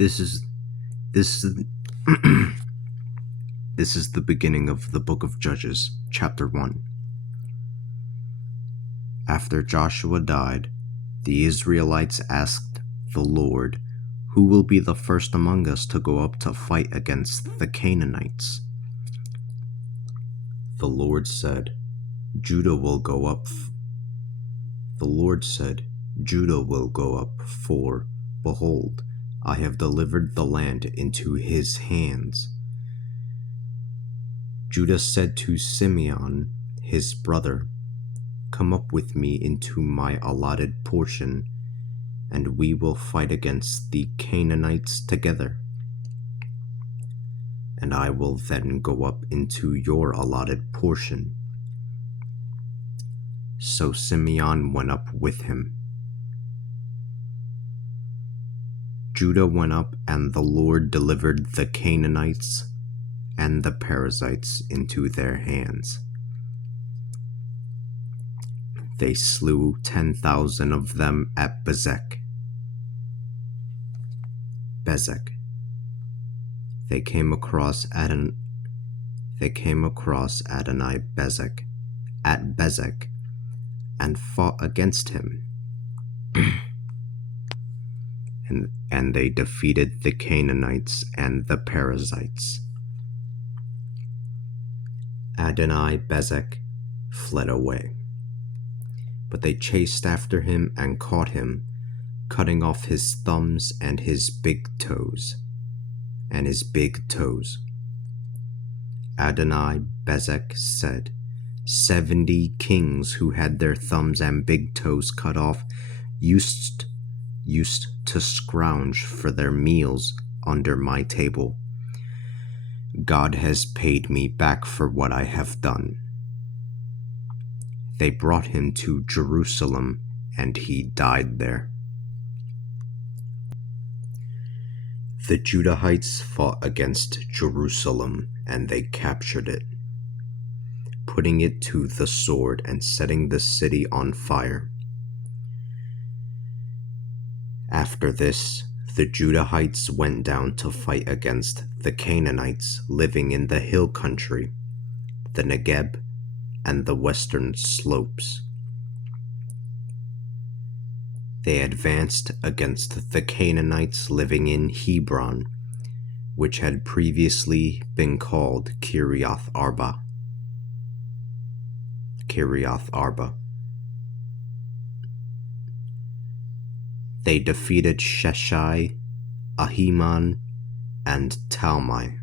This is this is this is the beginning of the book of Judges, chapter 1. After Joshua died, the Israelites asked the Lord, "Who will be the first among us to go up to fight against the Canaanites?" The Lord said, "Judah will go up." The Lord said, "Judah will go up, for, behold, I have delivered the land into his hands." Judah said to Simeon, his brother, "Come up with me into my allotted portion, and we will fight against the Canaanites together. And I will then go up into your allotted portion." So Simeon went up with him. Judah went up, and the Lord delivered the Canaanites and the Perizzites into their hands. They slew 10,000 of them at Bezek. They came across Adonai Bezek at Bezek and fought against him. and they defeated the Canaanites and the Perizzites. Adonai Bezek fled away, but they chased after him and caught him, cutting off his thumbs and his big toes. Adonai Bezek said, 70 kings who had their thumbs and big toes cut off used to scrounge for their meals under my table. God has paid me back for what I have done." They brought him to Jerusalem, and he died there. The Judahites fought against Jerusalem, and they captured it, putting it to the sword and setting the city on fire. After this, the Judahites went down to fight against the Canaanites living in the hill country, the Negeb, and the western slopes. They advanced against the Canaanites living in Hebron, which had previously been called Kiriath Arba. They defeated Sheshai, Ahiman, and Talmai.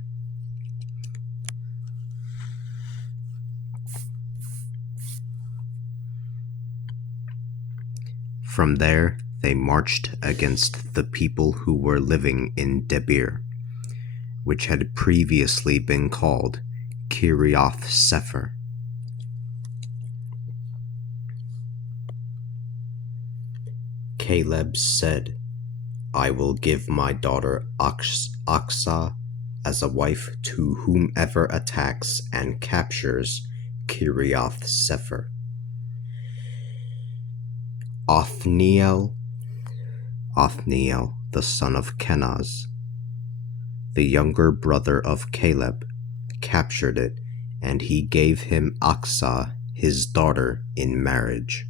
From there, they marched against the people who were living in Debir, which had previously been called Kiriath Sefer. Caleb said, "I will give my daughter Aksah as a wife to whomever attacks and captures Kiriath Sefer." Othniel, the son of Kenaz, the younger brother of Caleb, captured it, and he gave him Aksah, his daughter, in marriage.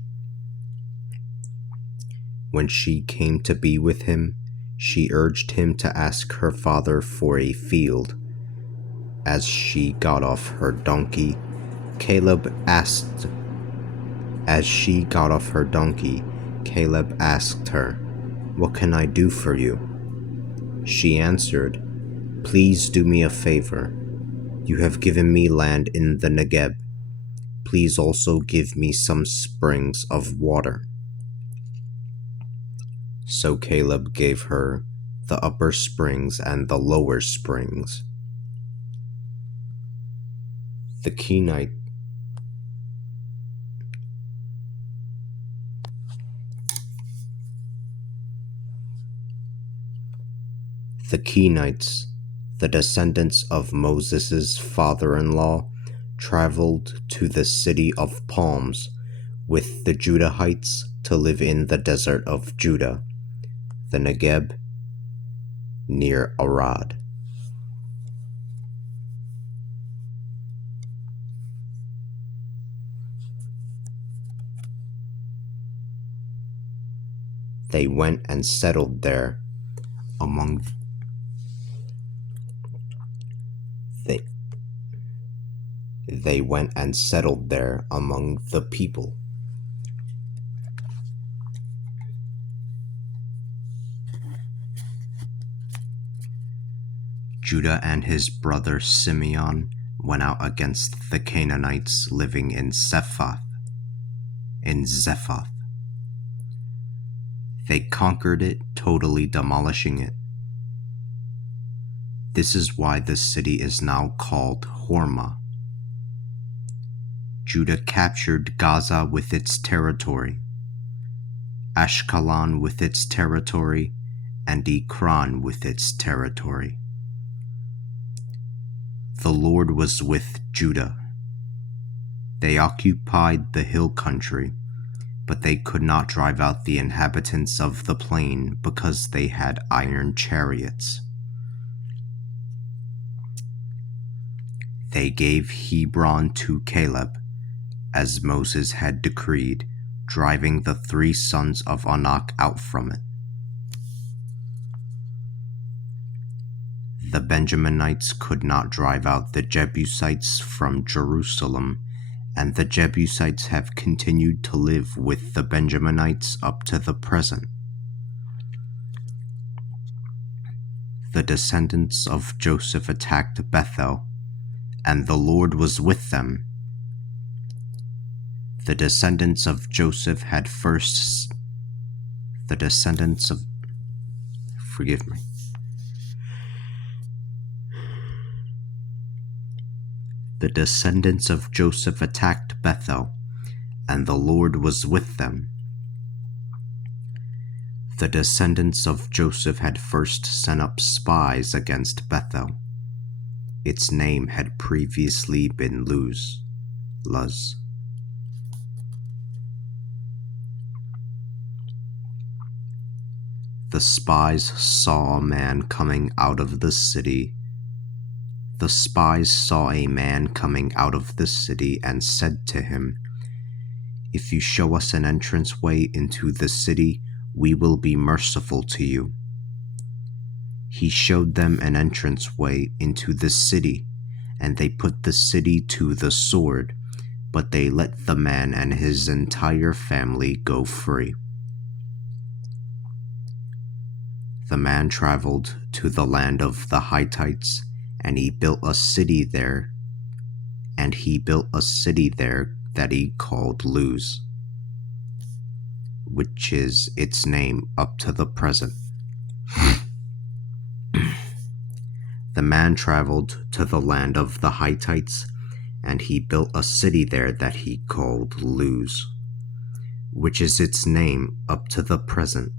When she came to be with him, she urged him to ask her father for a field. As she got off her donkey, Caleb asked her, "What can I do for you?" She answered, "Please do me a favor. You have given me land in the Negeb. Please also give me some springs of water." So Caleb gave her the upper springs and the lower springs. The Kenites, the descendants of Moses' father-in-law, traveled to the city of palms with the Judahites to live in the desert of Judah, the Negeb, near Arad. They went and settled there among they went and settled there among the people. Judah and his brother Simeon went out against the Canaanites living in Zephath. They conquered it, totally demolishing it. This is why the city is now called Hormah. Judah captured Gaza with its territory, Ashkelon with its territory, and Ekron with its territory. The Lord was with Judah. They occupied the hill country, but they could not drive out the inhabitants of the plain because they had iron chariots. They gave Hebron to Caleb, as Moses had decreed, driving the 3 sons of Anak out from it. The Benjaminites could not drive out the Jebusites from Jerusalem, and the Jebusites have continued to live with the Benjaminites up to the present. The descendants of Joseph attacked Bethel, and the Lord was with them. The descendants of Joseph had first... The descendants of Joseph attacked Bethel, and the Lord was with them. The descendants of Joseph had first sent up spies against Bethel. Its name had previously been Luz. The spies saw a man coming out of the city. The spies saw a man coming out of the city and said to him, "If you show us an entranceway into the city, we will be merciful to you." He showed them an entranceway into the city, and they put the city to the sword, but they let the man and his entire family go free. The man traveled to the land of the Hittites, and he built a city there. that he called Luz, which is its name up to the present. The man traveled to the land of the Hittites, and he built a city there that he called Luz, which is its name up to the present.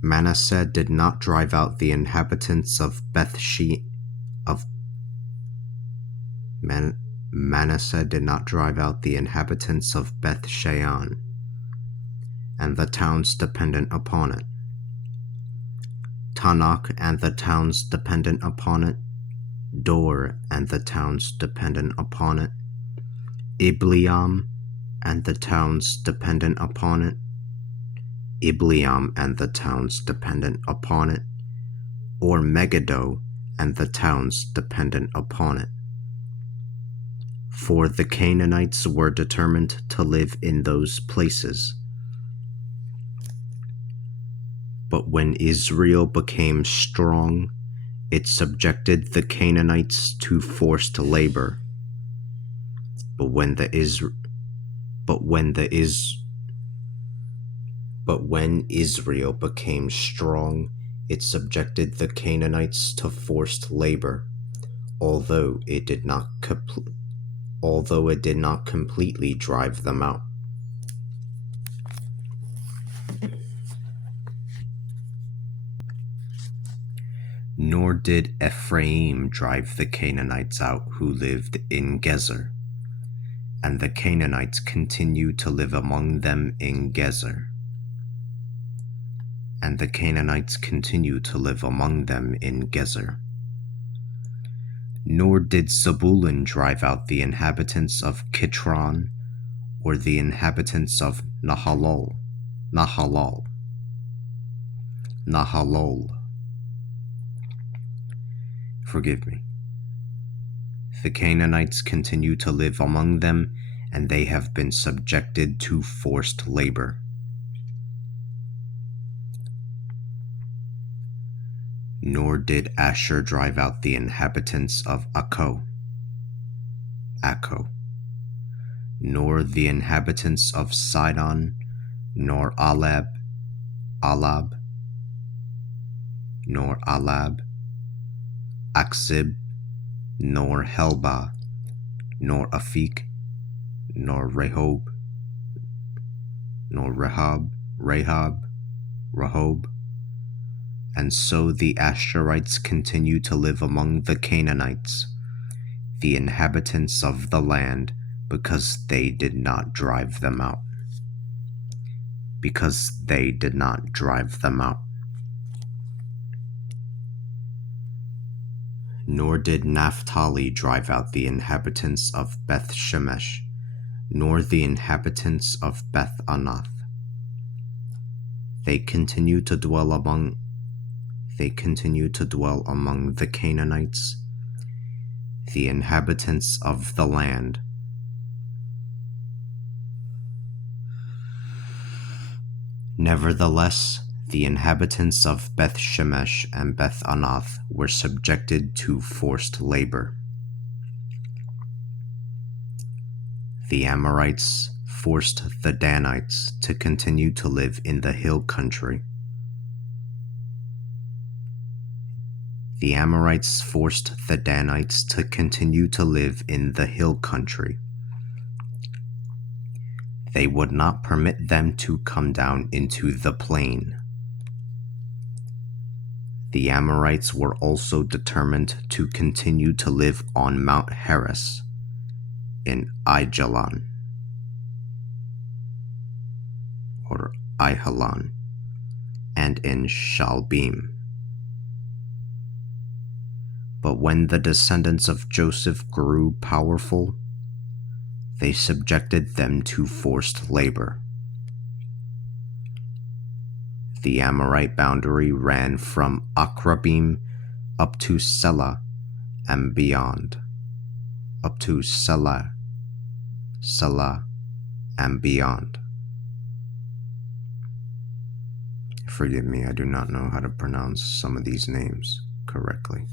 Manasseh did not drive out the inhabitants of Manasseh did not drive out the inhabitants of Beth Shean and the towns dependent upon it, Tanakh and the towns dependent upon it, Dor and the towns dependent upon it, Ibleam and the towns dependent upon it, Ibleam and the towns dependent upon it, or Megiddo and the towns dependent upon it. For the Canaanites were determined to live in those places. But when Israel became strong, it subjected the Canaanites to forced labor. But when Israel became strong, it subjected the Canaanites to forced labor, although it did not completely drive them out. Nor did Ephraim drive the Canaanites out who lived in Gezer, and the Canaanites continued to live among them in Gezer. and the Canaanites continued to live among them in Gezer. Nor did Zebulun drive out the inhabitants of Kitron, or the inhabitants of Nahalol. Forgive me. The Canaanites continue to live among them, and they have been subjected to forced labor. Nor did Asher drive out the inhabitants of Akko, nor the inhabitants of Sidon, nor Alab, Aksib, nor Helba, nor Afik, nor Rehob, and so the Asherites continue to live among the Canaanites, the inhabitants of the land, because they did not drive them out. Nor did Naphtali drive out the inhabitants of Beth Shemesh, nor the inhabitants of Beth Anath. They continue to dwell among the Canaanites, the inhabitants of the land. Nevertheless, the inhabitants of Beth Shemesh and Beth Anath were subjected to forced labor. The Amorites forced the Danites to continue to live in the hill country. The Amorites forced the Danites to continue to live in the hill country. They would not permit them to come down into the plain. The Amorites were also determined to continue to live on Mount Heres in Aijalon, or Aijalon, and in Shalbim. But when the descendants of Joseph grew powerful, they subjected them to forced labor. The Amorite boundary ran from Akrabim up to Selah and beyond, and beyond. Forgive me, I do not know how to pronounce some of these names correctly.